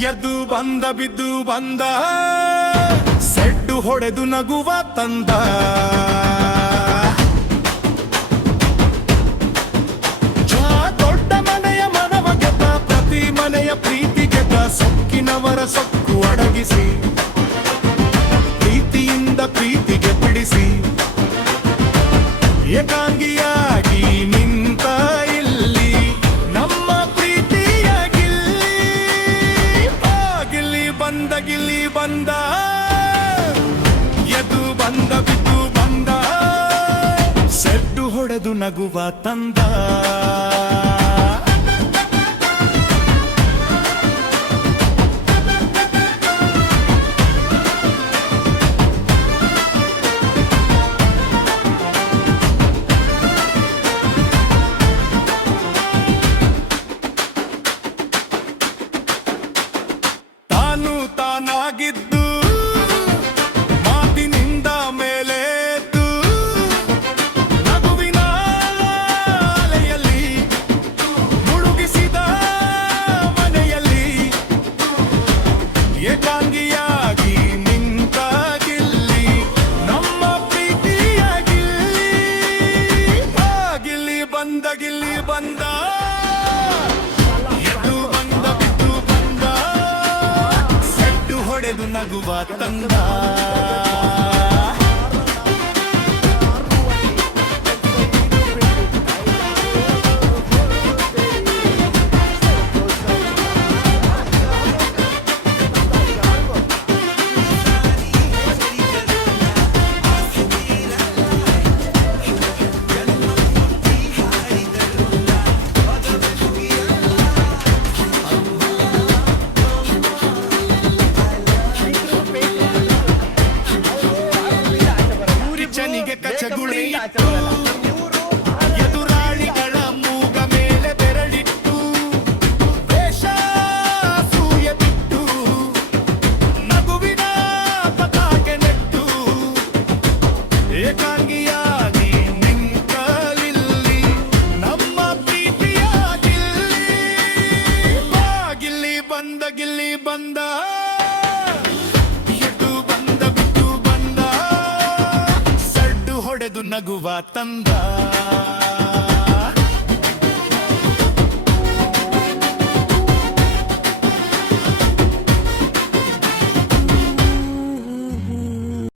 ಎದ್ದು ಬಂದ ಬಿದ್ದು ಬಂದ ಸೆಡ್ಡು ಹೊಡೆದು ನಗುವ ತಂದ. ಬಂದ ಗಿಲ್ಲಿ ಬಂದ. ಎದು ಬಂದ ಬಿದ್ದು ಬಂದ. ಸೆಡ್ಡು ಹೊಡೆದು ನಗುವ ತಂದ. ನಗುವ ತಂದ. ಕಿಚನಿಗೆ ಕಚಗುಳಿ ಎದುರಾಳಿಗಳ ಮೂಗ ಮೇಲೆ ಬೆರಳಿಟ್ಟು ವೇಷ ಸೂಯ ಬಿಟ್ಟು ನಗುವಿನ ಪತಾಕೆ ನೆಟ್ಟು ಏಕಾಂಗಿಯಾಗಿ ನಿಂತಲಿಲ್ಲಿ ನಮ್ಮ ಪ್ರೀತಿಯ ಗಿಲ್ಲಿ ಬಾ ಬಂದ ಗಿಲ್ಲಿ ಬಂದ. ಬಂದ ಸಡ್ಡು ಹೊಡೆದು ನಗುವ ತಂದ